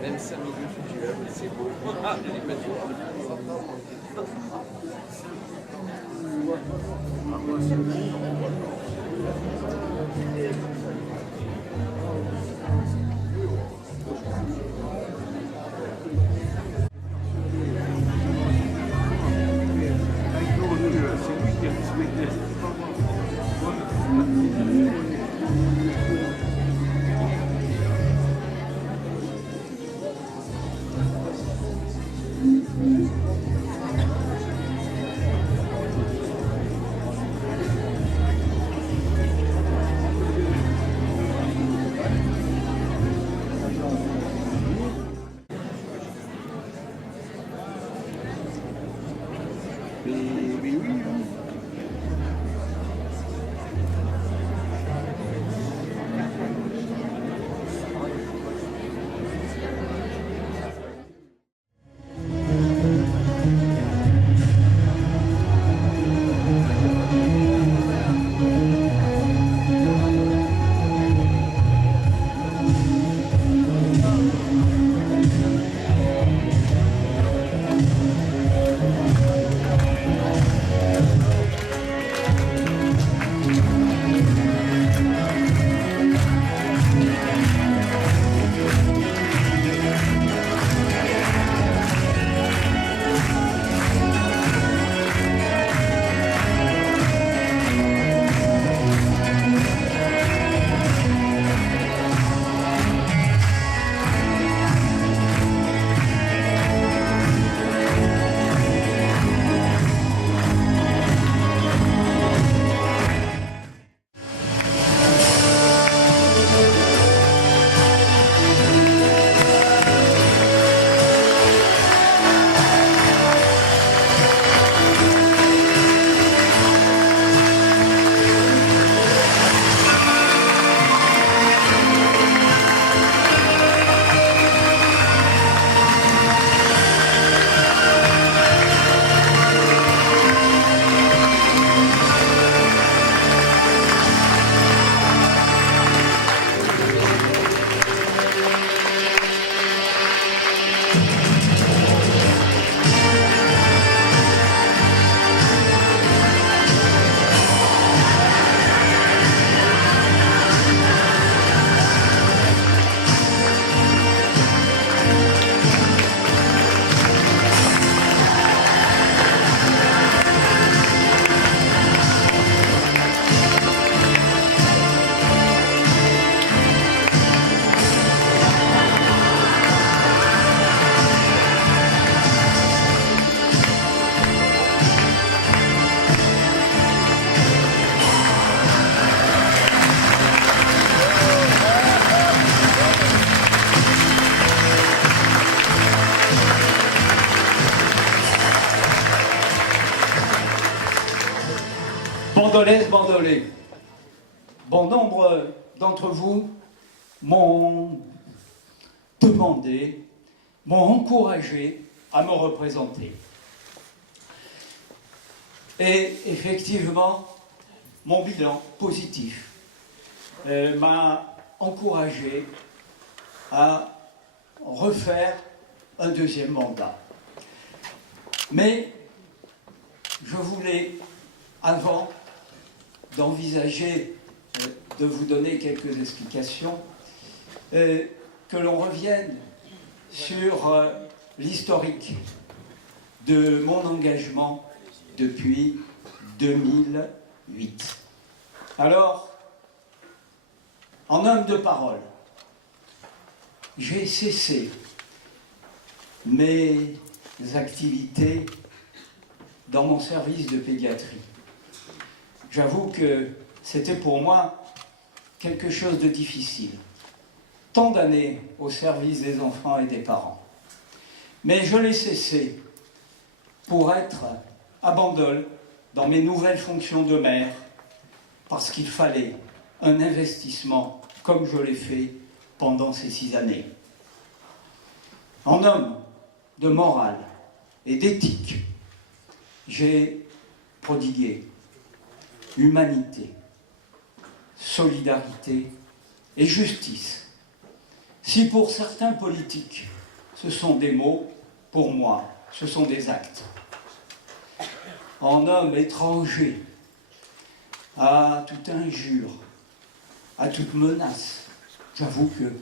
Même 5 minutes, tu veux, c'est beau. Ah, Mais oui, hein. Bandolaises, bandolais, bon nombre d'entre vous m'ont demandé, m'ont encouragé à me représenter. Et effectivement, mon bilan positif m'a encouragé à refaire un deuxième mandat. Mais je voulais, avant d'envisager de vous donner quelques explications, que l'on revienne sur l'historique de mon engagement depuis 2008. Alors, en homme de parole, j'ai cessé mes activités dans mon service de pédiatrie. J'avoue que c'était pour moi quelque chose de difficile. Tant d'années au service des enfants et des parents. Mais je l'ai cessé pour être à Bandol dans mes nouvelles fonctions de maire, parce qu'il fallait un investissement comme je l'ai fait pendant ces 6 années. En homme de morale et d'éthique, j'ai prodigué humanité, solidarité et justice. Si pour certains politiques, ce sont des mots, pour moi, ce sont des actes. En homme étranger à toute injure, à toute menace, j'avoue que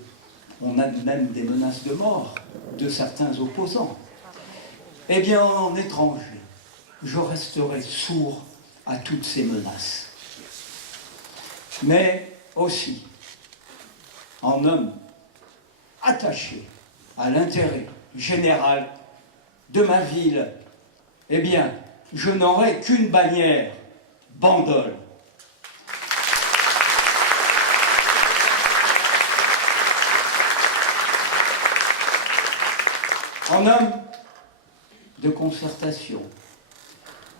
on a même des menaces de mort de certains opposants. Eh bien, en étranger, je resterai sourd à toutes ces menaces. Mais aussi, en homme attaché à l'intérêt général de ma ville, eh bien, je n'aurai qu'une bannière, Bandol. En homme de concertation,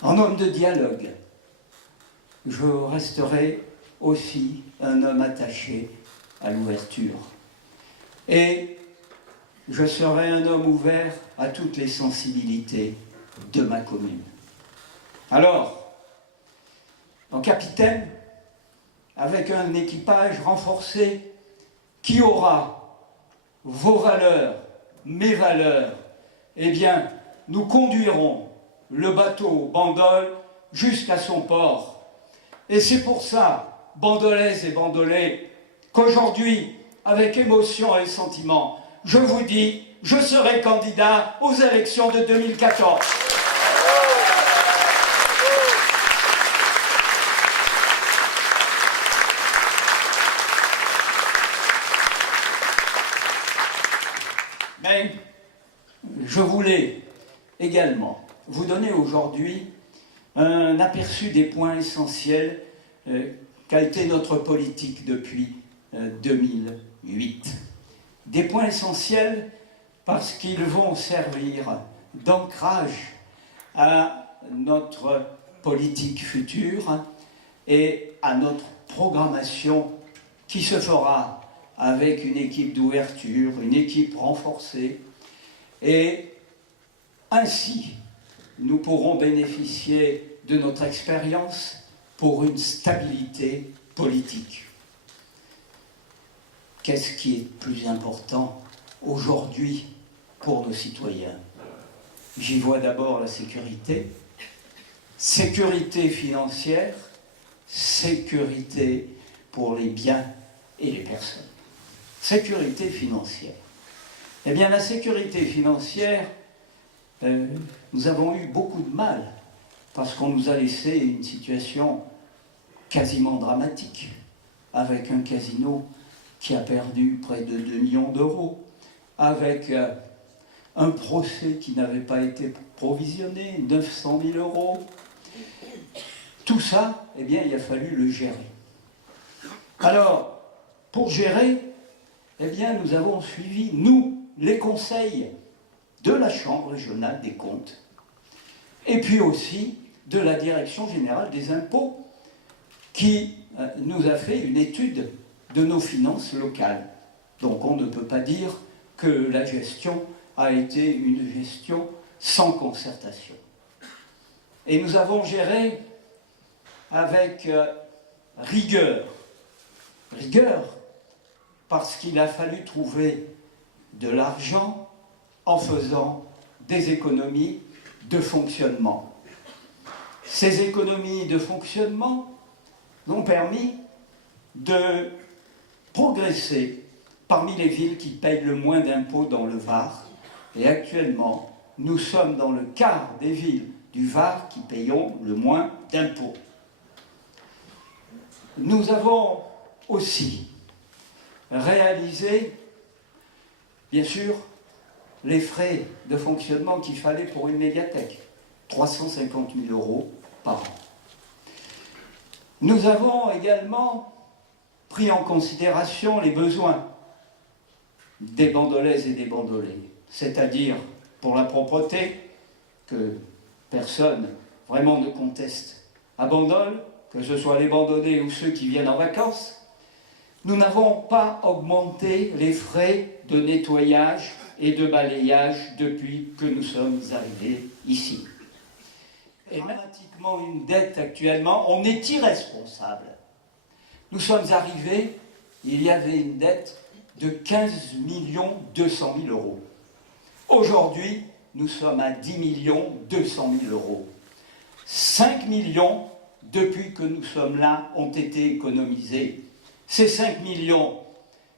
en homme de dialogue, je resterai aussi un homme attaché à l'ouverture. Et je serai un homme ouvert à toutes les sensibilités de ma commune. Alors, en capitaine, avec un équipage renforcé, qui aura vos valeurs, mes valeurs, eh bien, nous conduirons le bateau Bandol jusqu'à son port. Et c'est pour ça, bandolaises et bandolais, qu'aujourd'hui, avec émotion et sentiment, je vous dis, je serai candidat aux élections de 2014. Mais je voulais également vous donner aujourd'hui un aperçu des points essentiels qu'a été notre politique depuis 2008. Des points essentiels parce qu'ils vont servir d'ancrage à notre politique future et à notre programmation qui se fera avec une équipe d'ouverture, une équipe renforcée, et ainsi nous pourrons bénéficier de notre expérience pour une stabilité politique. Qu'est-ce qui est plus important aujourd'hui pour nos citoyens? J'y vois d'abord la sécurité, sécurité financière, sécurité pour les biens et les personnes. Sécurité financière. Eh bien, la sécurité financière, nous avons eu beaucoup de mal parce qu'on nous a laissé une situation quasiment dramatique avec un casino qui a perdu près de 2 millions d'euros, avec un procès qui n'avait pas été provisionné, 900 000 euros. Tout ça, eh bien, il a fallu le gérer. Alors, pour gérer, eh bien, nous avons suivi, nous, les conseils de la Chambre régionale des comptes, et puis aussi de la Direction générale des impôts, qui nous a fait une étude de nos finances locales. Donc on ne peut pas dire que la gestion a été une gestion sans concertation. Et nous avons géré avec rigueur. Rigueur parce qu'il a fallu trouver de l'argent en faisant des économies de fonctionnement. Ces économies de fonctionnement ont permis de progresser parmi les villes qui payent le moins d'impôts dans le Var. Et actuellement, nous sommes dans le quart des villes du Var qui payons le moins d'impôts. Nous avons aussi réalisé, bien sûr, les frais de fonctionnement qu'il fallait pour une médiathèque, 350 000 euros par an. Nous avons également pris en considération les besoins des bandolaises et des bandolais, c'est-à-dire pour la propreté, que personne vraiment ne conteste à Bandol, que ce soit les bandolais ou ceux qui viennent en vacances. Nous n'avons pas augmenté les frais de nettoyage et de balayage depuis que nous sommes arrivés ici. Et dramatiquement une dette actuellement, on est irresponsable. Nous sommes arrivés, il y avait une dette de 15 200 000 euros. Aujourd'hui, nous sommes à 10 200 000 euros. 5 millions, depuis que nous sommes là, ont été économisés. Ces 5 millions,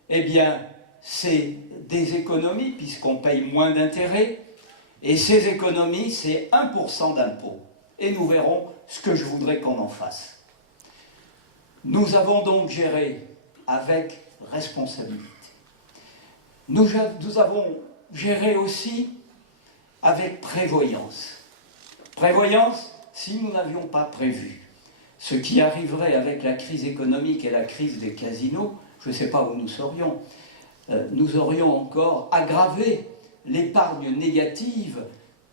eh bien, c'est des économies, puisqu'on paye moins d'intérêts, et ces économies, c'est 1% d'impôt. Et nous verrons ce que je voudrais qu'on en fasse. Nous avons donc géré avec responsabilité. Nous avons géré aussi avec prévoyance. Prévoyance, si nous n'avions pas prévu ce qui arriverait avec la crise économique et la crise des casinos, je ne sais pas où nous serions. Nous aurions encore aggravé l'épargne négative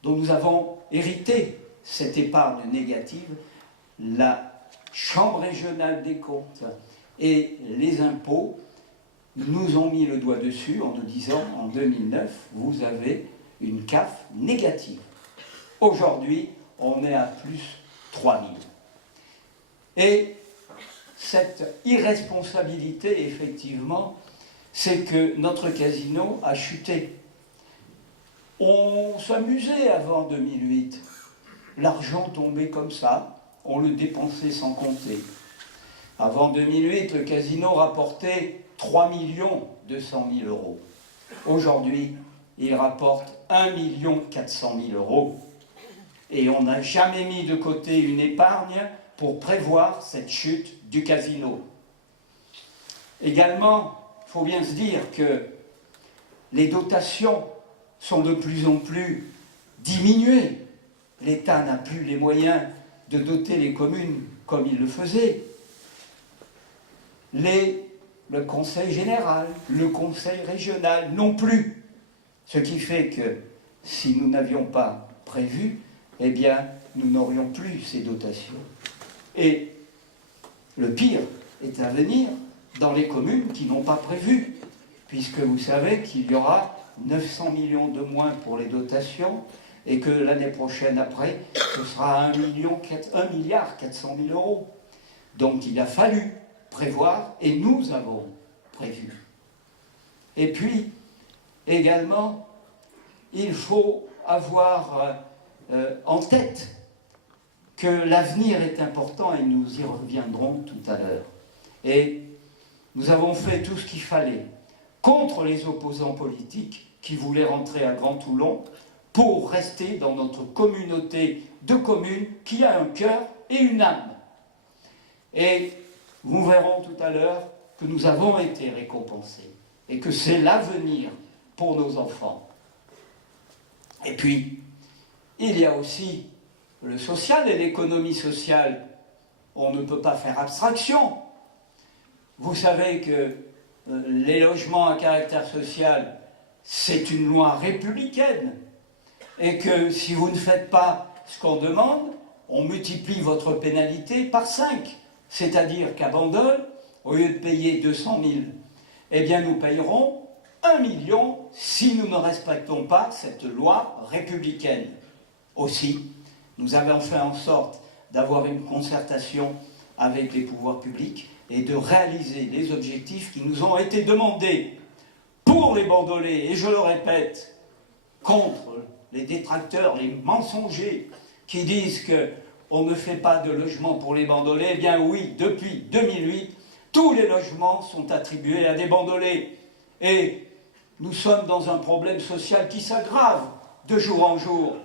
dont nous avons hérité. Cette épargne négative, la Chambre régionale des comptes et les impôts nous ont mis le doigt dessus en nous disant en 2009, vous avez une CAF négative. Aujourd'hui, on est à plus 3 000. Et cette irresponsabilité, effectivement, c'est que notre casino a chuté. On s'amusait avant 2008. L'argent tombait comme ça, on le dépensait sans compter. Avant 2008, le casino rapportait 3 200 000 euros. Aujourd'hui, il rapporte 1 400 000 euros. Et on n'a jamais mis de côté une épargne pour prévoir cette chute du casino. Également, il faut bien se dire que les dotations sont de plus en plus diminuées. L'État n'a plus les moyens de doter les communes comme il le faisait. Le conseil général, le conseil régional non plus. Ce qui fait que si nous n'avions pas prévu, eh bien, nous n'aurions plus ces dotations. Et le pire est à venir dans les communes qui n'ont pas prévu, puisque vous savez qu'il y aura 900 millions de moins pour les dotations, et que l'année prochaine, après, ce sera 1 milliard 400 000 euros. Donc il a fallu prévoir, et nous avons prévu. Et puis, également, il faut avoir en tête que l'avenir est important, et nous y reviendrons tout à l'heure. Et nous avons fait tout ce qu'il fallait contre les opposants politiques qui voulaient rentrer à Grand Toulon, pour rester dans notre communauté de communes qui a un cœur et une âme. Et nous verrons tout à l'heure que nous avons été récompensés et que c'est l'avenir pour nos enfants. Et puis, il y a aussi le social et l'économie sociale. On ne peut pas faire abstraction. Vous savez que les logements à caractère social, c'est une loi républicaine. Et que si vous ne faites pas ce qu'on demande, on multiplie votre pénalité par 5. C'est-à-dire qu'à Bandol, au lieu de payer 200 000, eh bien nous payerons 1 million si nous ne respectons pas cette loi républicaine. Aussi, nous avons fait en sorte d'avoir une concertation avec les pouvoirs publics et de réaliser les objectifs qui nous ont été demandés pour les bandolais, et je le répète, contre les détracteurs, les mensongers qui disent qu'on ne fait pas de logement pour les bandolais. Eh bien oui, depuis 2008, tous les logements sont attribués à des bandolais. Et nous sommes dans un problème social qui s'aggrave de jour en jour.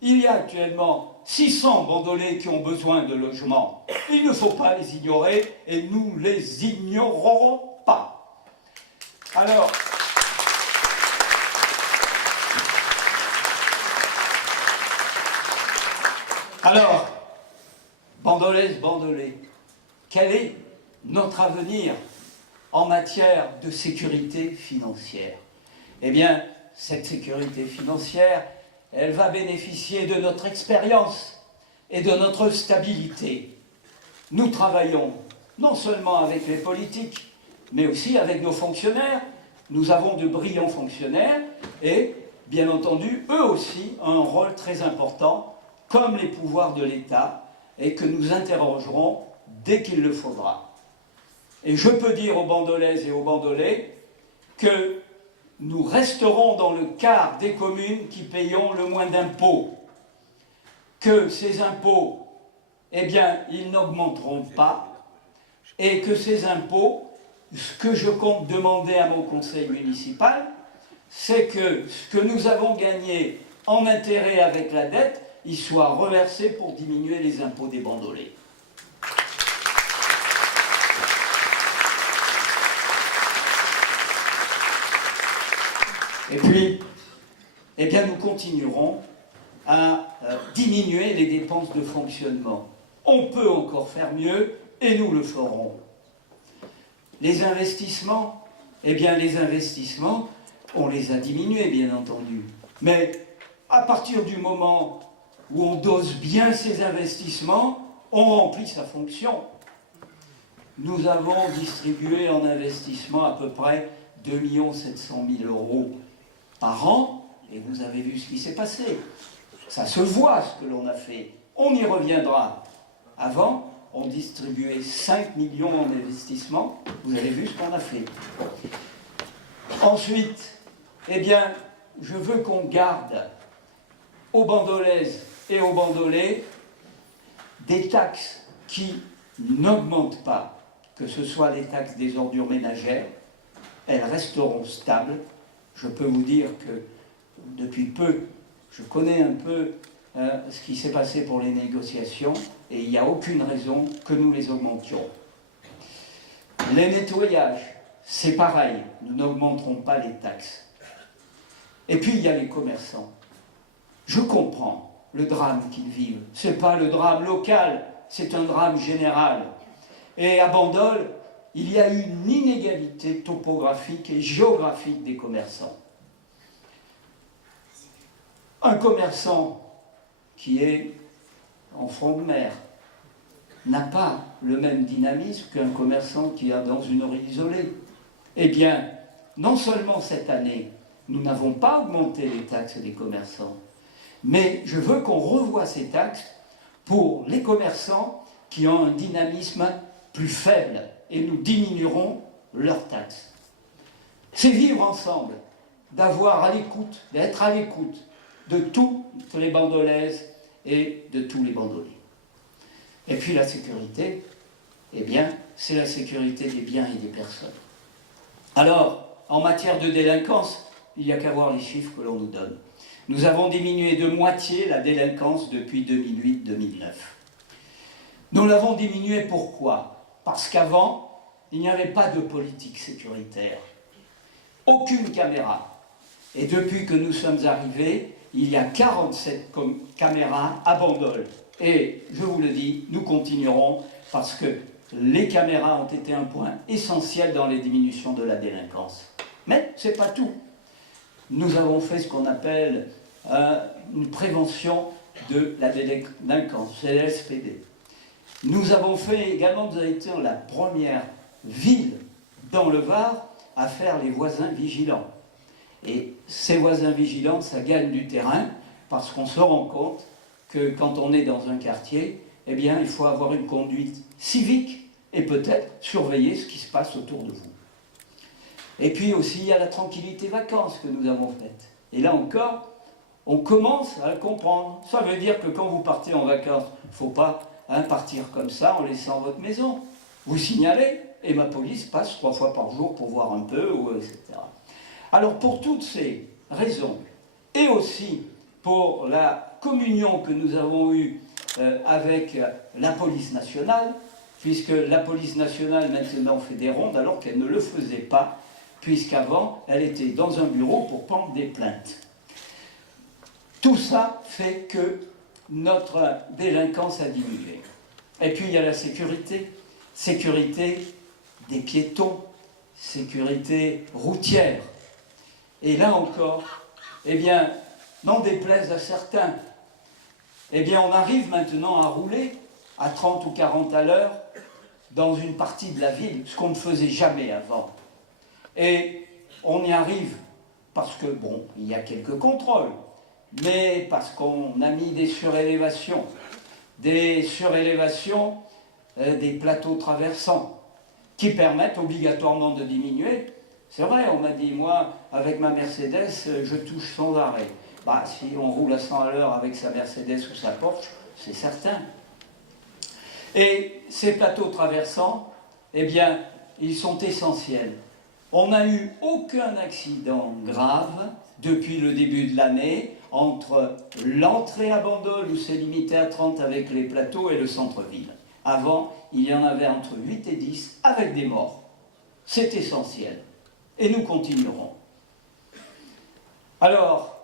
Il y a actuellement 600 bandolais qui ont besoin de logement. Il ne faut pas les ignorer et nous les ignorerons pas. Alors, bandolaises, bandolais, quel est notre avenir en matière de sécurité financière? Eh bien, cette sécurité financière, elle va bénéficier de notre expérience et de notre stabilité. Nous travaillons non seulement avec les politiques, mais aussi avec nos fonctionnaires, nous avons de brillants fonctionnaires et, bien entendu, eux aussi ont un rôle très important, comme les pouvoirs de l'État, et que nous interrogerons dès qu'il le faudra. Et je peux dire aux bandolaises et aux bandolais que nous resterons dans le quart des communes qui payons le moins d'impôts, que ces impôts, eh bien, ils n'augmenteront pas, et que ces impôts, ce que je compte demander à mon conseil municipal, c'est que ce que nous avons gagné en intérêt avec la dette, il soit reversé pour diminuer les impôts des bandolais. Et puis, eh bien, nous continuerons à diminuer les dépenses de fonctionnement. On peut encore faire mieux et nous le ferons. Les investissements, eh bien, les investissements, on les a diminués, bien entendu. Mais à partir du moment où on dose bien ces investissements, on remplit sa fonction. Nous avons distribué en investissement à peu près 2 700 000 € par an, et vous avez vu ce qui s'est passé. Ça se voit ce que l'on a fait. On y reviendra. Avant, on distribuait 5 millions en investissement. Vous avez vu ce qu'on a fait. Ensuite, eh bien, je veux qu'on garde aux bandolaises et aux bandolais des taxes qui n'augmentent pas, que ce soit les taxes des ordures ménagères, elles resteront stables. Je peux vous dire que depuis peu, je connais un peu ce qui s'est passé pour les négociations et il n'y a aucune raison que nous les augmentions. Les nettoyages, c'est pareil, nous n'augmenterons pas les taxes. Et puis il y a les commerçants. Je comprends le drame qu'ils vivent. Ce n'est pas le drame local, c'est un drame général. Et à Bandol, il y a une inégalité topographique et géographique des commerçants. Un commerçant qui est en front de mer n'a pas le même dynamisme qu'un commerçant qui est dans une rue isolée. Eh bien, non seulement cette année, nous n'avons pas augmenté les taxes des commerçants, mais je veux qu'on revoie ces taxes pour les commerçants qui ont un dynamisme plus faible et nous diminuerons leurs taxes. C'est vivre ensemble, d'avoir à l'écoute, d'être à l'écoute de toutes les bandolaises et de tous les bandolais. Et puis la sécurité, eh bien, c'est la sécurité des biens et des personnes. Alors, en matière de délinquance, il n'y a qu'à voir les chiffres que l'on nous donne. Nous avons diminué de moitié la délinquance depuis 2008-2009. Nous l'avons diminuée pourquoi? Parce qu'avant, il n'y avait pas de politique sécuritaire. Aucune caméra. Et depuis que nous sommes arrivés, il y a 47 caméras à Bandol. Et je vous le dis, nous continuerons parce que les caméras ont été un point essentiel dans les diminutions de la délinquance. Mais ce n'est pas tout. Nous avons fait ce qu'on appelle une prévention de la délinquance, c'est le SPD. Nous avons fait également, nous avons été la première ville dans le Var à faire les voisins vigilants. Et ces voisins vigilants, ça gagne du terrain parce qu'on se rend compte que quand on est dans un quartier, eh bien, il faut avoir une conduite civique et peut-être surveiller ce qui se passe autour de vous. Et puis aussi, il y a la tranquillité vacances que nous avons faite. Et là encore, on commence à le comprendre. Ça veut dire que quand vous partez en vacances, il ne faut pas partir comme ça en laissant votre maison. Vous signalez, et ma police passe 3 fois par jour pour voir un peu, etc. Alors pour toutes ces raisons, et aussi pour la communion que nous avons eue avec la police nationale, puisque la police nationale maintenant fait des rondes alors qu'elle ne le faisait pas, puisqu'avant elle était dans un bureau pour prendre des plaintes. Tout ça fait que notre délinquance a diminué. Et puis il y a la sécurité, sécurité des piétons, sécurité routière. Et là encore, eh bien, n'en déplaise à certains, eh bien, on arrive maintenant à rouler à 30 ou 40 à l'heure dans une partie de la ville, ce qu'on ne faisait jamais avant. Et on y arrive parce que, bon, il y a quelques contrôles, mais parce qu'on a mis des surélévations, des plateaux traversants, qui permettent obligatoirement de diminuer. C'est vrai, on m'a dit, moi, avec ma Mercedes, je touche sans arrêt. Bah, si on roule à 100 à l'heure avec sa Mercedes ou sa Porsche, c'est certain. Et ces plateaux traversants, eh bien, ils sont essentiels. On n'a eu aucun accident grave depuis le début de l'année entre l'entrée à Bandol, où c'est limité à 30 avec les plateaux, et le centre-ville. Avant, il y en avait entre 8 et 10 avec des morts. C'est essentiel. Et nous continuerons. Alors,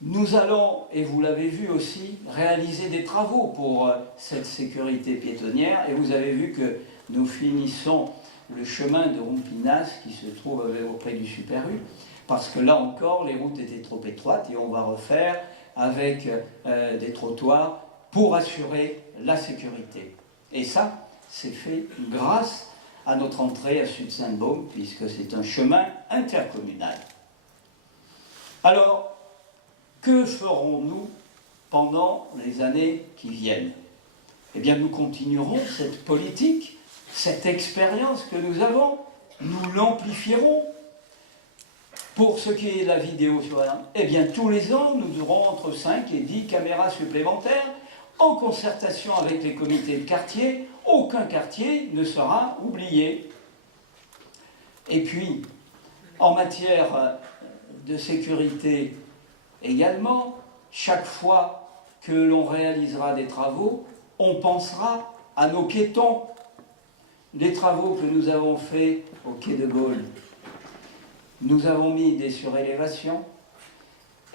nous allons, et vous l'avez vu aussi, réaliser des travaux pour cette sécurité piétonnière. Et vous avez vu que nous finissons le chemin de Rompinas qui se trouve auprès du Super U, parce que là encore, les routes étaient trop étroites et on va refaire avec des trottoirs pour assurer la sécurité. Et ça, c'est fait grâce à notre entrée à Sud-Saint-Baume, puisque c'est un chemin intercommunal. Alors, que ferons-nous pendant les années qui viennent? Eh bien, nous continuerons cette politique, cette expérience que nous avons, nous l'amplifierons. Pour ce qui est de la vidéosurveillance, eh bien, tous les ans, nous aurons entre 5 et 10 caméras supplémentaires, en concertation avec les comités de quartier. Aucun quartier ne sera oublié. Et puis, en matière de sécurité également, chaque fois que l'on réalisera des travaux, on pensera à nos piétons. Les travaux que nous avons faits au quai de Gaulle, nous avons mis des surélévations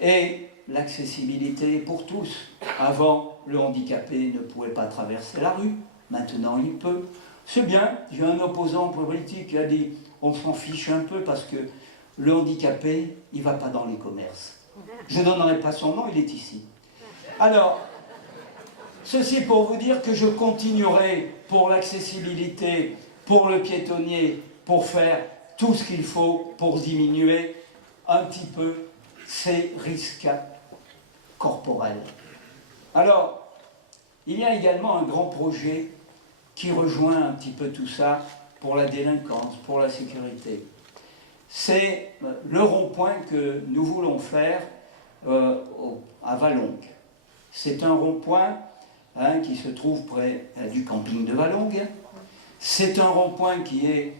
et l'accessibilité pour tous. Avant, le handicapé ne pouvait pas traverser la rue, maintenant il peut. C'est bien, j'ai un opposant politique qui a dit on s'en fiche un peu parce que le handicapé, il ne va pas dans les commerces. Je ne donnerai pas son nom, il est ici. Alors, ceci pour vous dire que je continuerai pour l'accessibilité, pour le piétonnier, pour faire tout ce qu'il faut pour diminuer un petit peu ces risques corporels. Alors, il y a également un grand projet qui rejoint un petit peu tout ça pour la délinquance, pour la sécurité. C'est le rond-point que nous voulons faire à Valongue. C'est un rond-point qui se trouve près du camping de Valongue. C'est un rond-point qui est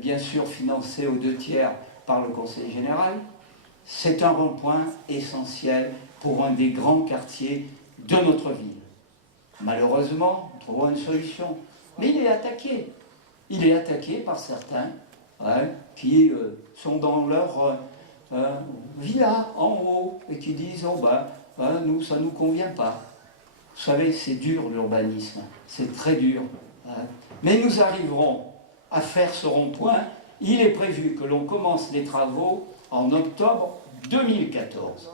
bien sûr financé aux 2/3 par le Conseil général. C'est un rond-point essentiel pour un des grands quartiers de notre ville. Malheureusement, nous trouvons une solution. Mais il est attaqué. Il est attaqué par certains qui sont dans leur villa en haut et qui disent oh nous, ça ne nous convient pas. Vous savez, c'est dur l'urbanisme, c'est très dur. Mais nous arriverons à faire ce rond-point. Il est prévu que l'on commence les travaux en octobre 2014.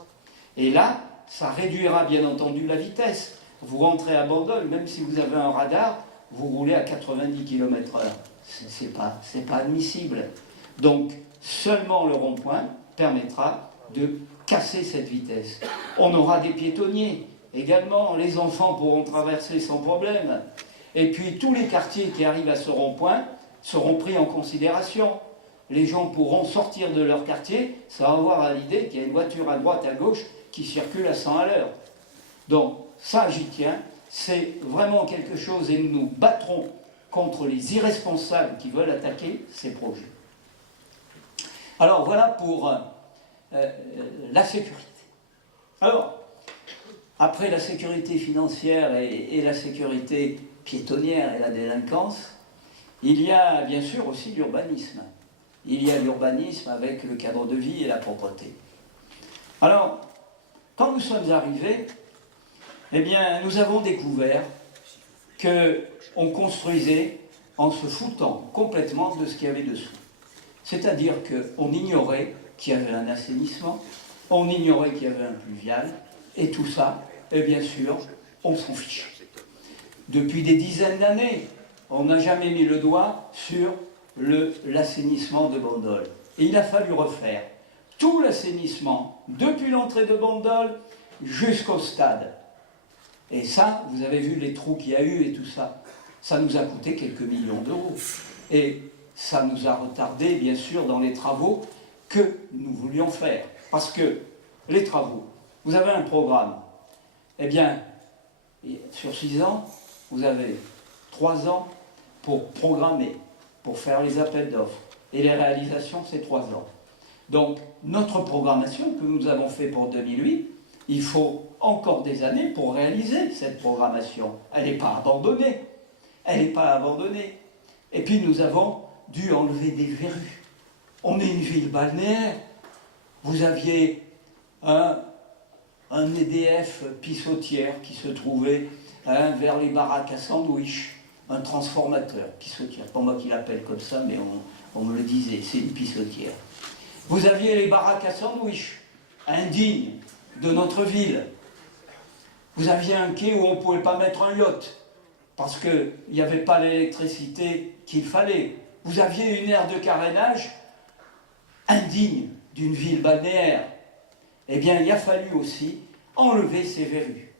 Et là, ça réduira bien entendu la vitesse. Vous rentrez à Bandol, même si vous avez un radar, vous roulez à 90 km/h. C'est pas admissible. Donc, seulement le rond-point permettra de casser cette vitesse. On aura des piétonniers également, les enfants pourront traverser sans problème. Et puis, tous les quartiers qui arrivent à ce rond-point seront pris en considération. Les gens pourront sortir de leur quartier sans avoir à l'idée qu'il y a une voiture à droite, à gauche qui circule à 100 à l'heure. Donc, ça, j'y tiens. C'est vraiment quelque chose et nous nous battrons contre les irresponsables qui veulent attaquer ces projets. Alors, voilà pour la sécurité. Alors, après la sécurité financière et la sécurité piétonnière et la délinquance, il y a bien sûr aussi l'urbanisme. Il y a l'urbanisme avec le cadre de vie et la propreté. Alors, quand nous sommes arrivés, eh bien, nous avons découvert qu'on construisait en se foutant complètement de ce qu'il y avait dessous. C'est-à-dire qu'on ignorait qu'il y avait un assainissement, on ignorait qu'il y avait un pluvial, et tout ça, et bien sûr, on s'en fiche. Depuis des dizaines d'années, on n'a jamais mis le doigt sur l'assainissement de Bandol. Et il a fallu refaire tout l'assainissement, depuis l'entrée de Bandol jusqu'au stade. Et ça, vous avez vu les trous qu'il y a eu et tout ça. Ça nous a coûté quelques millions d'euros. Et ça nous a retardé, bien sûr, dans les travaux que nous voulions faire. Parce que les travaux, vous avez un programme. Eh bien, sur 6 ans, vous avez 3 ans pour programmer, pour faire les appels d'offres. Et les réalisations, c'est 3 ans. Donc, notre programmation que nous avons fait pour 2008, il faut encore des années pour réaliser cette programmation. Elle n'est pas abandonnée. Elle n'est pas abandonnée. Et puis, nous avons dû enlever des verrues. On est une ville balnéaire. Vous aviez un EDF pissotière qui se trouvait vers les baraques à sandwich, un transformateur pissotière. Pas moi qui l'appelle comme ça, mais on me le disait, c'est une pissotière. Vous aviez les baraques à sandwich, indignes de notre ville. Vous aviez un quai où on ne pouvait pas mettre un yacht, parce qu'il n'y avait pas l'électricité qu'il fallait. Vous aviez une aire de carénage indigne d'une ville balnéaire. Eh bien, il a fallu aussi enlever ces verrues.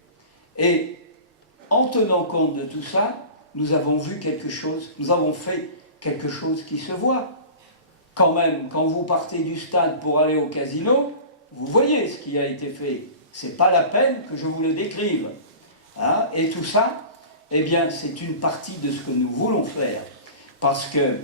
Et en tenant compte de tout ça, nous avons vu quelque chose, nous avons fait quelque chose qui se voit. Quand même, quand vous partez du stade pour aller au casino, vous voyez ce qui a été fait. C'est pas la peine que je vous le décrive. Hein? Et tout ça, eh bien, c'est une partie de ce que nous voulons faire. Parce que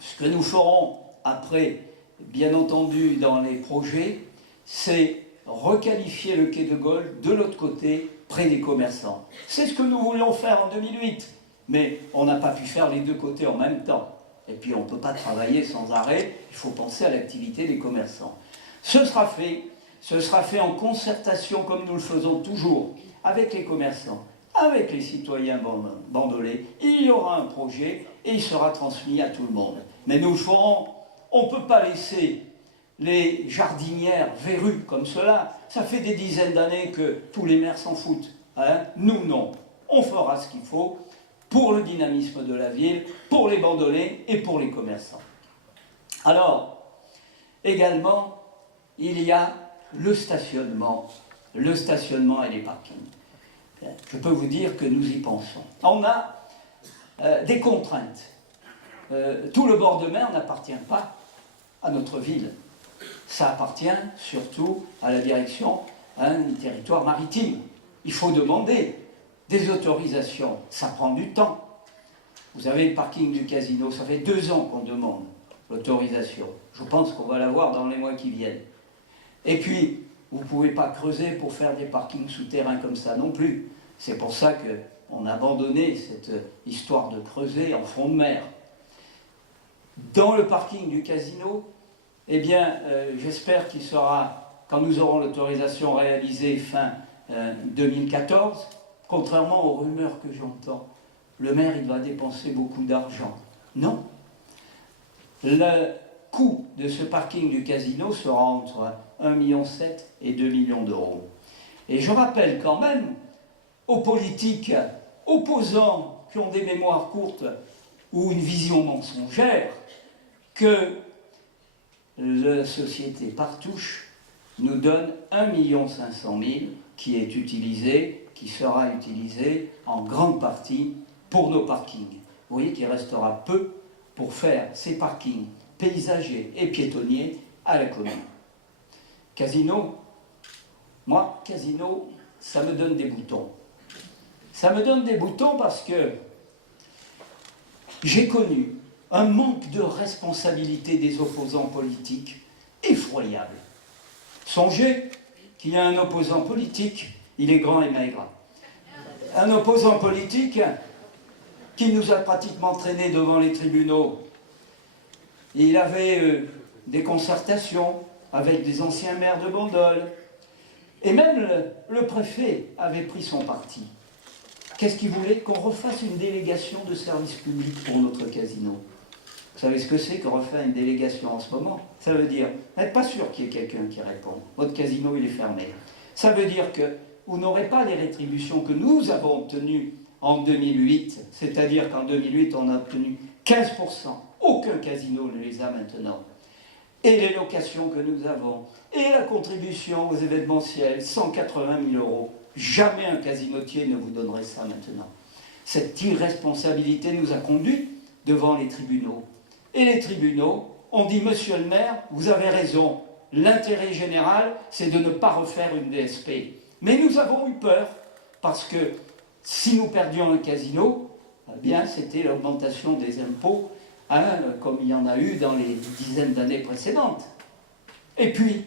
ce que nous ferons après, bien entendu, dans les projets, c'est requalifier le quai de Gaulle de l'autre côté, près des commerçants. C'est ce que nous voulions faire en 2008, mais on n'a pas pu faire les deux côtés en même temps. Et puis on ne peut pas travailler sans arrêt, il faut penser à l'activité des commerçants. Ce sera fait en concertation, comme nous le faisons toujours, avec les commerçants, avec les citoyens bandolais. Il y aura un projet et il sera transmis à tout le monde. Mais nous le ferons, on ne peut pas laisser les jardinières verrues comme cela. Ça fait des dizaines d'années que tous les maires s'en foutent. Hein? Nous, non. On fera ce qu'il faut pour le dynamisme de la ville, pour les bandolais et pour les commerçants. Alors, également, il y a le stationnement et les parkings. Je peux vous dire que nous y pensons. On a des contraintes. Tout le bord de mer n'appartient pas à notre ville. Ça appartient surtout à la direction du territoire maritime. Il faut demander des autorisations. Ça prend du temps. Vous avez le parking du casino, ça fait 2 ans qu'on demande l'autorisation. Je pense qu'on va l'avoir dans les mois qui viennent. Et puis, vous ne pouvez pas creuser pour faire des parkings souterrains comme ça non plus. C'est pour ça qu'on a abandonné cette histoire de creuser en fond de mer. Dans le parking du casino, eh bien, j'espère qu'il sera, quand nous aurons l'autorisation réalisée fin 2014, contrairement aux rumeurs que j'entends, le maire, il va dépenser beaucoup d'argent. Non. Le coût de ce parking du casino sera entre 1,7 million et 2 millions d'euros. Et je rappelle quand même aux politiques opposants qui ont des mémoires courtes ou une vision mensongère que la société Partouche nous donne 1,5 million qui est utilisé, qui sera utilisé en grande partie pour nos parkings. Vous voyez qu'il restera peu pour faire ces parkings paysagers et piétonniers à la commune. Casino, moi, casino, ça me donne des boutons. Ça me donne des boutons parce que j'ai connu un manque de responsabilité des opposants politiques effroyable. Songez qu'il y a un opposant politique, il est grand et maigre. Un opposant politique qui nous a pratiquement traînés devant les tribunaux. Il avait des concertations avec des anciens maires de Bandol. Et même le préfet avait pris son parti. Qu'est-ce qu'il voulait? Qu'on refasse une délégation de service public pour notre casino. Vous savez ce que c'est qu'on refait une délégation en ce moment? Ça veut dire, vous n'êtes pas sûr qu'il y ait quelqu'un qui répond. Votre casino, il est fermé. Ça veut dire que vous n'aurez pas les rétributions que nous avons obtenues en 2008. C'est-à-dire qu'en 2008, on a obtenu 15%. Aucun casino ne les a maintenant. et les locations que nous avons, et la contribution aux événementiels, 180 000 €. Jamais un casinotier ne vous donnerait ça maintenant. Cette irresponsabilité nous a conduits devant les tribunaux. Et les tribunaux ont dit « Monsieur le maire, vous avez raison, l'intérêt général, c'est de ne pas refaire une DSP. » Mais nous avons eu peur, parce que si nous perdions un casino, eh bien c'était l'augmentation des impôts, hein, comme il y en a eu dans les dizaines d'années précédentes. Et puis,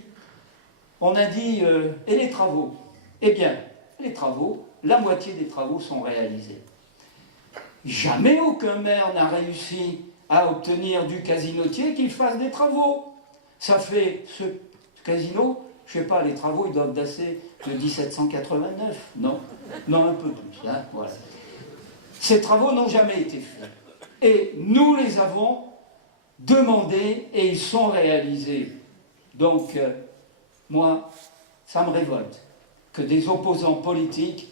on a dit et les travaux? Eh bien, les travaux, la moitié des travaux sont réalisés. Jamais aucun maire n'a réussi à obtenir du casinotier qu'il fasse des travaux. Ça fait ce casino, je ne sais pas, les travaux ils doivent dater de 1789, non, un peu plus, hein, voilà. Ces travaux n'ont jamais été faits. Et nous les avons demandés et ils sont réalisés. Donc, moi, ça me révolte que des opposants politiques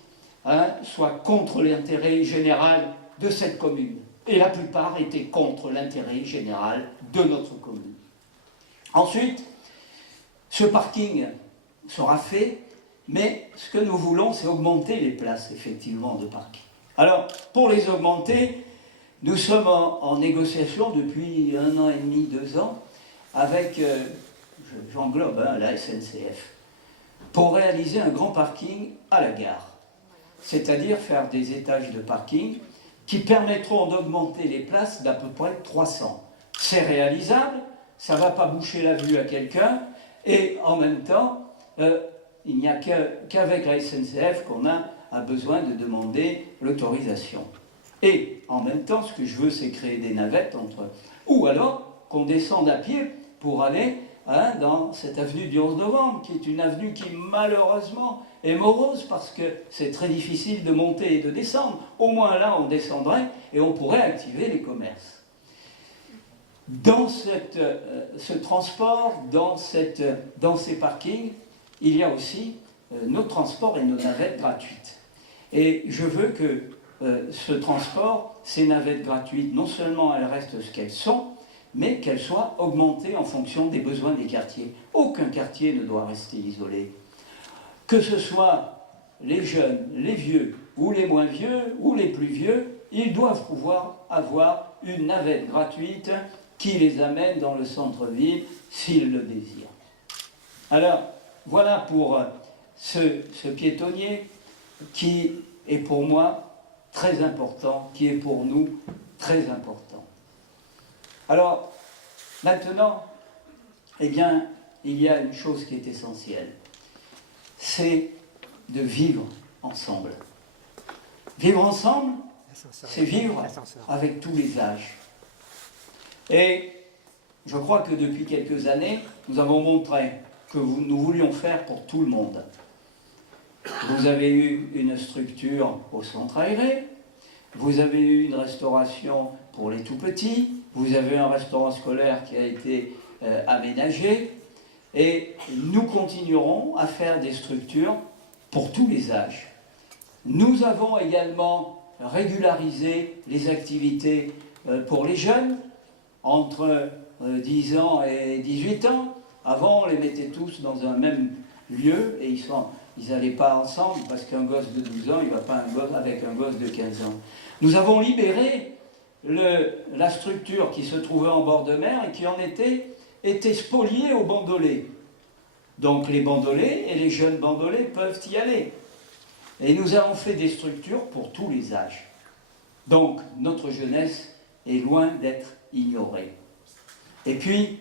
soient contre l'intérêt général de cette commune. Et la plupart étaient contre l'intérêt général de notre commune. Ensuite, ce parking sera fait, mais ce que nous voulons, c'est augmenter les places, effectivement, de parking. Alors, pour les augmenter, nous sommes en négociation depuis 1 an et demi, 2 ans, avec, j'englobe la SNCF, pour réaliser un grand parking à la gare. C'est-à-dire faire des étages de parking qui permettront d'augmenter les places d'à peu près 300. C'est réalisable, ça ne va pas boucher la vue à quelqu'un, et en même temps, il n'y a qu'avec la SNCF qu'on a besoin de demander l'autorisation. Et en même temps, ce que je veux, c'est créer des navettes entre... Ou alors qu'on descende à pied pour aller dans cette avenue du 11 novembre, qui est une avenue qui malheureusement est morose parce que c'est très difficile de monter et de descendre. Au moins là, on descendrait et on pourrait activer les commerces. Dans ce transport, dans ces parkings, il y a aussi nos transports et nos navettes gratuites. Et je veux que ce transport, ces navettes gratuites, non seulement elles restent ce qu'elles sont, mais qu'elles soient augmentées en fonction des besoins des quartiers. Aucun quartier ne doit rester isolé. Que ce soit les jeunes, les vieux, ou les moins vieux, ou les plus vieux, ils doivent pouvoir avoir une navette gratuite qui les amène dans le centre-ville s'ils le désirent. Alors, voilà pour ce piétonnier qui est pour moi très important, qui est pour nous très important. Alors, maintenant, eh bien, il y a une chose qui est essentielle, c'est de vivre ensemble. Vivre ensemble, c'est vivre avec tous les âges. Et je crois que depuis quelques années, nous avons montré que nous voulions faire pour tout le monde. Vous avez eu une structure au centre aéré, vous avez eu une restauration pour les tout-petits, vous avez un restaurant scolaire qui a été aménagé, et nous continuerons à faire des structures pour tous les âges. Nous avons également régularisé les activités pour les jeunes, entre 10 ans et 18 ans. Avant, on les mettait tous dans un même lieu, et ils n'allaient pas ensemble, parce qu'un gosse de 12 ans, il ne va pas avec un gosse de 15 ans. Nous avons libéré la structure qui se trouvait en bord de mer et qui en était spoliée aux bandolés. Donc les bandolés et les jeunes bandolés peuvent y aller. Et nous avons fait des structures pour tous les âges. Donc notre jeunesse est loin d'être ignorée. Et puis,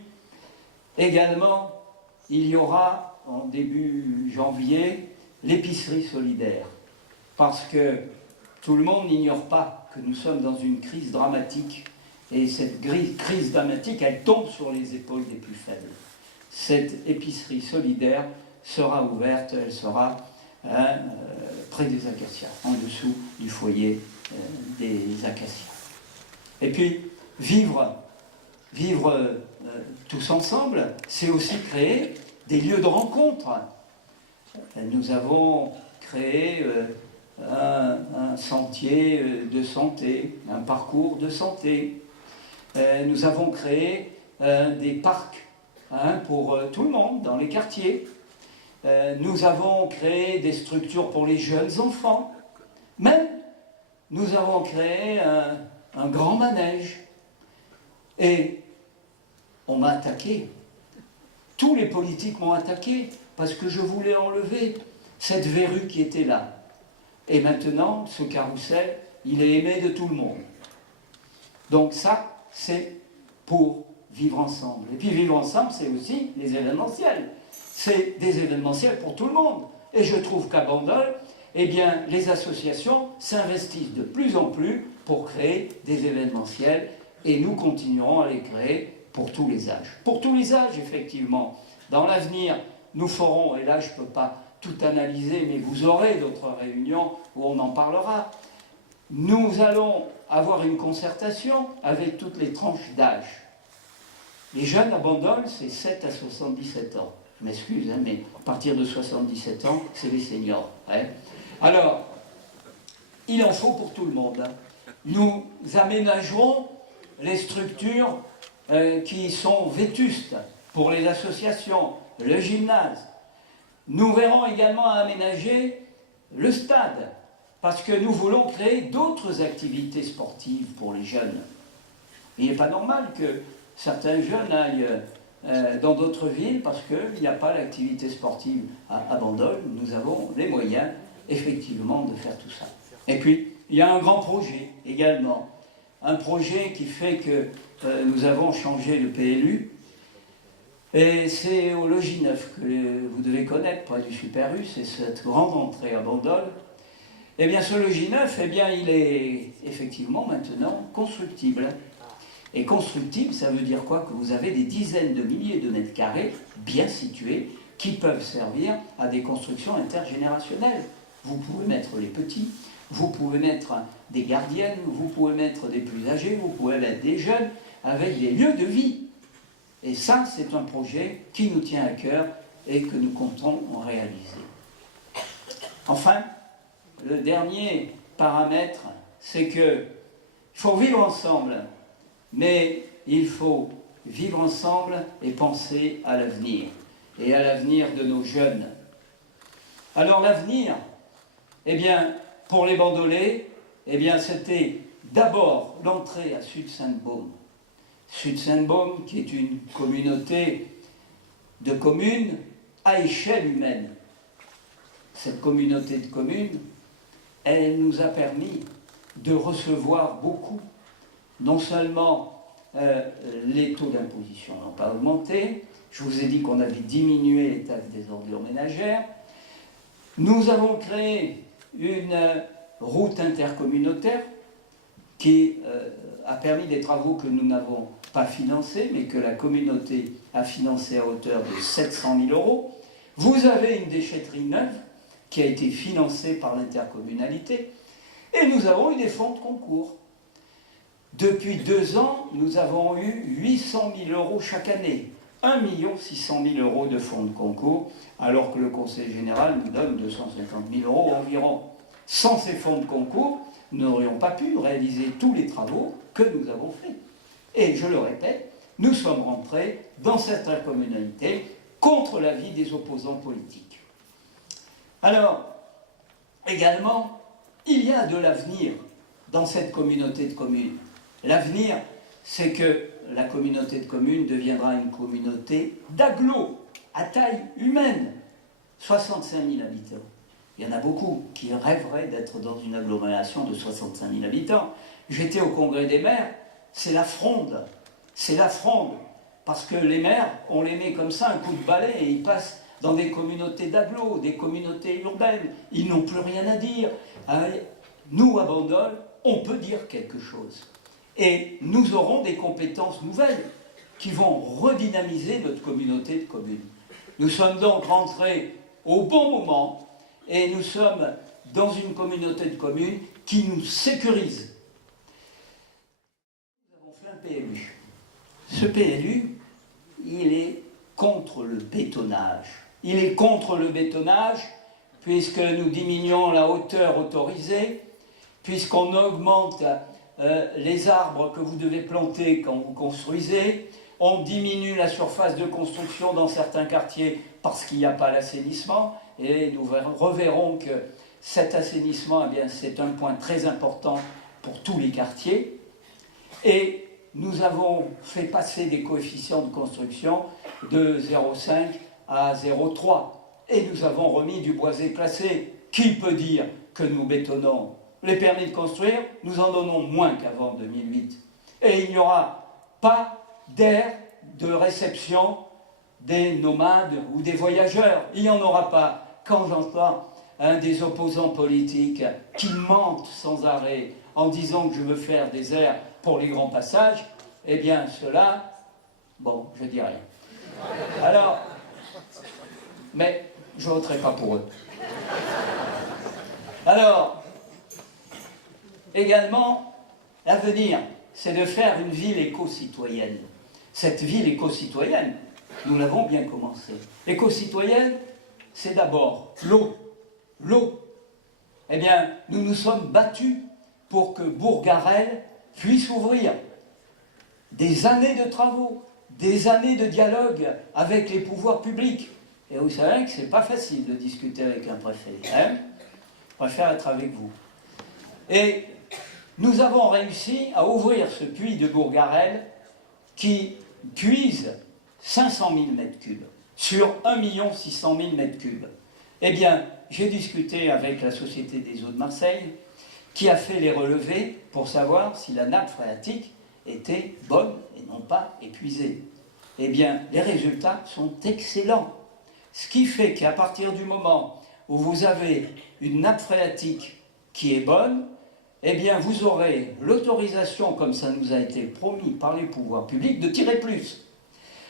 également, il y aura en début janvier l'épicerie solidaire. Parce que tout le monde n'ignore pas que nous sommes dans une crise dramatique. Et cette crise dramatique, elle tombe sur les épaules des plus faibles. Cette épicerie solidaire sera ouverte, elle sera près des acacias, en dessous du foyer des acacias. Et puis, vivre tous ensemble, c'est aussi créer des lieux de rencontre. Nous avons créé un sentier de santé, un parcours de santé. Nous avons créé des parcs pour tout le monde, dans les quartiers. Nous avons créé des structures pour les jeunes enfants. Même, nous avons créé un grand manège. Et on m'a attaqué. Tous les politiques m'ont attaqué parce que je voulais enlever cette verrue qui était là. Et maintenant, ce carrousel, il est aimé de tout le monde. Donc ça, c'est pour vivre ensemble. Et puis vivre ensemble, c'est aussi les événementiels. C'est des événementiels pour tout le monde. Et je trouve qu'à Bandol, eh bien, les associations s'investissent de plus en plus pour créer des événementiels. Et nous continuerons à les créer pour tous les âges. Pour tous les âges, effectivement. Dans l'avenir, nous ferons, et là je ne peux pas tout analyser, mais vous aurez d'autres réunions où on en parlera. Nous allons avoir une concertation avec toutes les tranches d'âge. Les jeunes à Bandol, c'est 7 à 77 ans. Je m'excuse, hein, mais à partir de 77 ans, c'est les seniors. Hein. Alors, il en faut pour tout le monde. Hein. Nous aménagerons les structures qui sont vétustes pour les associations, le gymnase. Nous verrons également à aménager le stade, parce que nous voulons créer d'autres activités sportives pour les jeunes. Il n'est pas normal que certains jeunes aillent dans d'autres villes parce qu'il n'y a pas d'activité sportive à Bandol. Nous avons les moyens, effectivement, de faire tout ça. Et puis, il y a un grand projet également. Un projet qui fait que nous avons changé le PLU. Et c'est au logis 9 que vous devez connaître, près du Super U, c'est cette grande entrée à Bandol. Eh bien, ce logis 9, eh bien, il est effectivement maintenant constructible. Et constructible, ça veut dire quoi? Que vous avez des dizaines de milliers de mètres carrés bien situés qui peuvent servir à des constructions intergénérationnelles. Vous pouvez mettre les petits, vous pouvez mettre des gardiennes, vous pouvez mettre des plus âgés, vous pouvez mettre des jeunes avec des lieux de vie. Et ça, c'est un projet qui nous tient à cœur et que nous comptons en réaliser. Enfin, le dernier paramètre, c'est qu'il faut vivre ensemble, mais il faut vivre ensemble et penser à l'avenir, et à l'avenir de nos jeunes. Alors l'avenir, eh bien, pour les Bandolais, eh bien, c'était d'abord l'entrée à Sud-Sainte-Baume. Sud-Sainte-Baume, qui est une communauté de communes à échelle humaine. Cette communauté de communes, elle nous a permis de recevoir beaucoup. Non seulement les taux d'imposition n'ont pas augmenté, je vous ai dit qu'on avait diminué les taxes des ordures ménagères, nous avons créé une route intercommunautaire qui a permis des travaux que nous n'avons pas financés, mais que la communauté a financés à hauteur de 700 000 €. Vous avez une déchetterie neuve qui a été financée par l'intercommunalité, et nous avons eu des fonds de concours. Depuis 2 ans, nous avons eu 800 000 € chaque année, 1 600 000 € de fonds de concours, alors que le Conseil général nous donne 250 000 € environ. Sans ces fonds de concours, nous n'aurions pas pu réaliser tous les travaux que nous avons faits. Et je le répète, nous sommes rentrés dans cette intercommunalité contre l'avis des opposants politiques. Alors, également, il y a de l'avenir dans cette communauté de communes. L'avenir, c'est que la communauté de communes deviendra une communauté d'agglos à taille humaine. 65 000 habitants. Il y en a beaucoup qui rêveraient d'être dans une agglomération de 65 000 habitants. J'étais au congrès des maires, c'est la fronde. C'est la fronde. Parce que les maires, on les met comme ça, un coup de balai, et ils passent dans des communautés d'agglos, des communautés urbaines. Ils n'ont plus rien à dire. Nous, à Bandol, on peut dire quelque chose. Et nous aurons des compétences nouvelles qui vont redynamiser notre communauté de communes. Nous sommes donc rentrés au bon moment et nous sommes dans une communauté de communes qui nous sécurise. Nous avons fait un PLU. Ce PLU, il est contre le bétonnage. Il est contre le bétonnage puisque nous diminuons la hauteur autorisée, puisqu'on augmente les arbres que vous devez planter quand vous construisez, On diminue la surface de construction dans certains quartiers parce qu'il n'y a pas l'assainissement. Et nous reverrons que cet assainissement, eh bien, c'est un point très important pour tous les quartiers. Et nous avons fait passer des coefficients de construction de 0,5 à 0,3. Et nous avons remis du boisé classé. Qui peut dire que nous bétonnons? Les permis de construire, nous en donnons moins qu'avant 2008. Et il n'y aura pas d'aire de réception des nomades ou des voyageurs. Il n'y en aura pas. Quand j'entends des opposants politiques qui mentent sans arrêt en disant que je veux faire des aires pour les grands passages, eh bien cela, bon, je dis rien. Alors, mais je ne voterai pas pour eux. Alors, également, l'avenir, c'est de faire une ville éco-citoyenne. Cette ville éco-citoyenne, nous l'avons bien commencé. Éco-citoyenne, c'est d'abord l'eau. L'eau. Eh bien, nous nous sommes battus pour que Bourg-Garrel puisse ouvrir. Des années de travaux, des années de dialogue avec les pouvoirs publics. Et vous savez que ce n'est pas facile de discuter avec un préfet. Hein? Je préfère être avec vous. Et nous avons réussi à ouvrir ce puits de Bourg-Garrel qui puise 500 000 m3 sur 1 600 000 m3. Eh bien, j'ai discuté avec la Société des eaux de Marseille qui a fait les relevés pour savoir si la nappe phréatique était bonne et non pas épuisée. Eh bien, les résultats sont excellents. Ce qui fait qu'à partir du moment où vous avez une nappe phréatique qui est bonne, eh bien, vous aurez l'autorisation, comme ça nous a été promis par les pouvoirs publics, de tirer plus.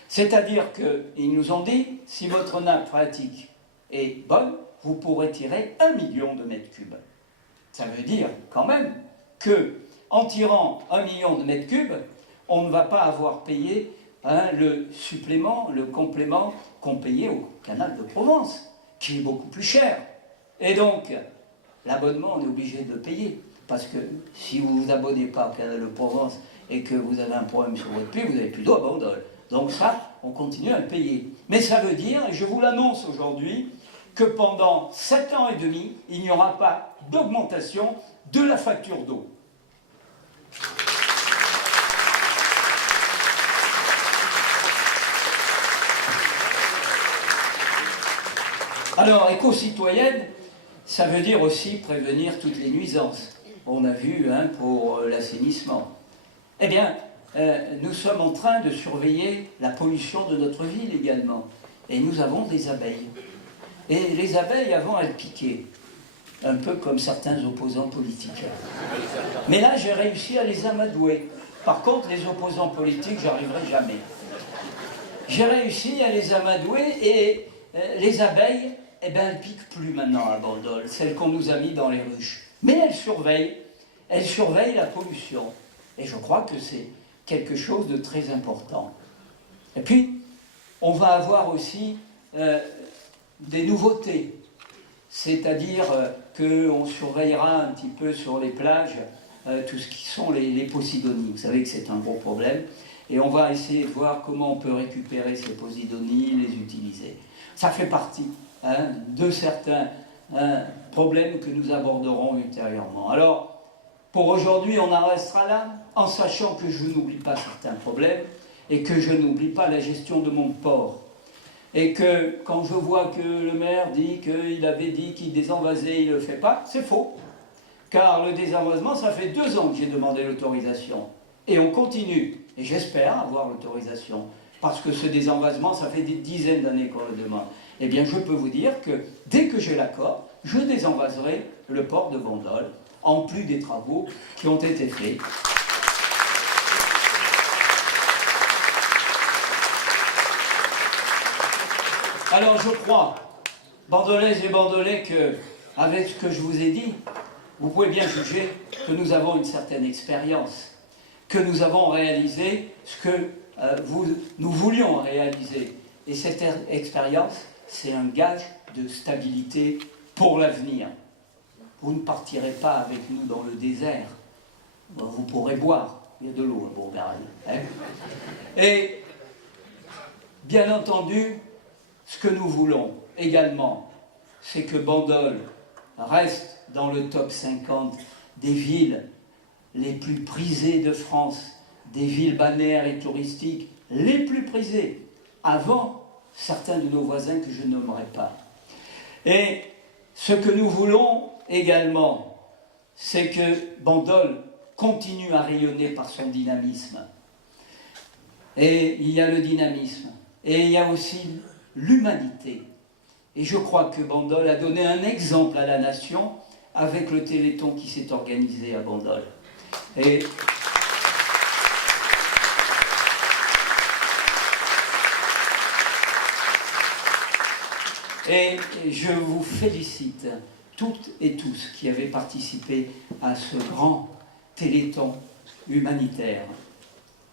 C'est-à-dire qu'ils nous ont dit, si votre nappe phréatique est bonne, vous pourrez tirer 1 million de mètres cubes. Ça veut dire quand même qu'en tirant 1 million de mètres cubes, on ne va pas avoir payé le supplément, le complément qu'on payait au canal de Provence, qui est beaucoup plus cher. Et donc, l'abonnement, on est obligé de le payer. Parce que si vous ne vous abonnez pas au canal de Provence et que vous avez un problème sur votre puits, vous n'avez plus d'eau à Bandol. Donc ça, on continue à le payer. Mais ça veut dire, et je vous l'annonce aujourd'hui, que pendant 7 ans et demi, il n'y aura pas d'augmentation de la facture d'eau. Alors, éco-citoyenne, ça veut dire aussi prévenir toutes les nuisances. On a vu pour l'assainissement. Eh bien, nous sommes en train de surveiller la pollution de notre ville également. Et nous avons des abeilles. Et les abeilles, avant, elles piquaient. Un peu comme certains opposants politiques. Mais là, j'ai réussi à les amadouer. Par contre, les opposants politiques, j'arriverai jamais. J'ai réussi à les amadouer et les abeilles, eh ben, elles ne piquent plus maintenant à Bandol, celles qu'on nous a mis dans les ruches. Mais elles surveillent la pollution. Et je crois que c'est quelque chose de très important. Et puis, on va avoir aussi des nouveautés. C'est-à-dire qu'on surveillera un petit peu sur les plages tout ce qui sont les posidonies. Vous savez que c'est un gros problème. Et on va essayer de voir comment on peut récupérer ces posidonies, les utiliser. Ça fait partie de certains problèmes que nous aborderons ultérieurement. Alors, pour aujourd'hui, on en restera là, en sachant que je n'oublie pas certains problèmes et que je n'oublie pas la gestion de mon port. Et que quand je vois que le maire dit qu'il avait dit qu'il désenvasait, il ne le fait pas, c'est faux. Car le désenvasement, ça fait 2 ans que j'ai demandé l'autorisation. Et on continue. Et j'espère avoir l'autorisation. Parce que ce désenvasement, ça fait des dizaines d'années qu'on le demande. Eh bien, je peux vous dire que dès que j'ai l'accord, je désenvaserai le port de Bandol, en plus des travaux qui ont été faits. Alors je crois, bandolaises et bandolais, qu'avec ce que je vous ai dit, vous pouvez bien juger que nous avons une certaine expérience, que nous avons réalisé ce que nous voulions réaliser. Et cette expérience, c'est un gage de stabilité pour l'avenir. Vous ne partirez pas avec nous dans le désert. Vous pourrez boire, il y a de l'eau à Bourg-Garrel. Et Bien entendu, ce que nous voulons également, c'est que Bandol reste dans le top 50 des villes les plus prisées de France, des villes balnéaires et touristiques les plus prisées, avant certains de nos voisins que je nommerai pas. Et ce que nous voulons également, c'est que Bandol continue à rayonner par son dynamisme. Et il y a le dynamisme, et il y a aussi l'humanité. Et je crois que Bandol a donné un exemple à la nation avec le Téléthon qui s'est organisé à Bandol. Et je vous félicite toutes et tous qui avez participé à ce grand Téléthon humanitaire.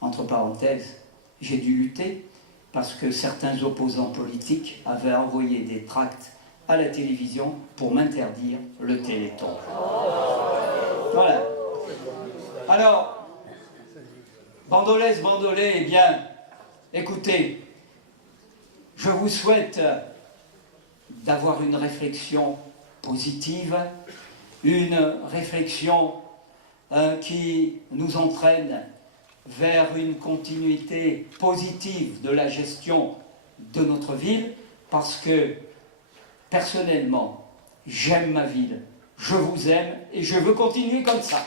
Entre parenthèses, j'ai dû lutter parce que certains opposants politiques avaient envoyé des tracts à la télévision pour m'interdire le Téléthon. Voilà. Alors, bandolaises, bandolais, eh bien, écoutez, je vous souhaite d'avoir une réflexion positive, une réflexion qui nous entraîne vers une continuité positive de la gestion de notre ville, parce que, personnellement, j'aime ma ville, je vous aime et je veux continuer comme ça.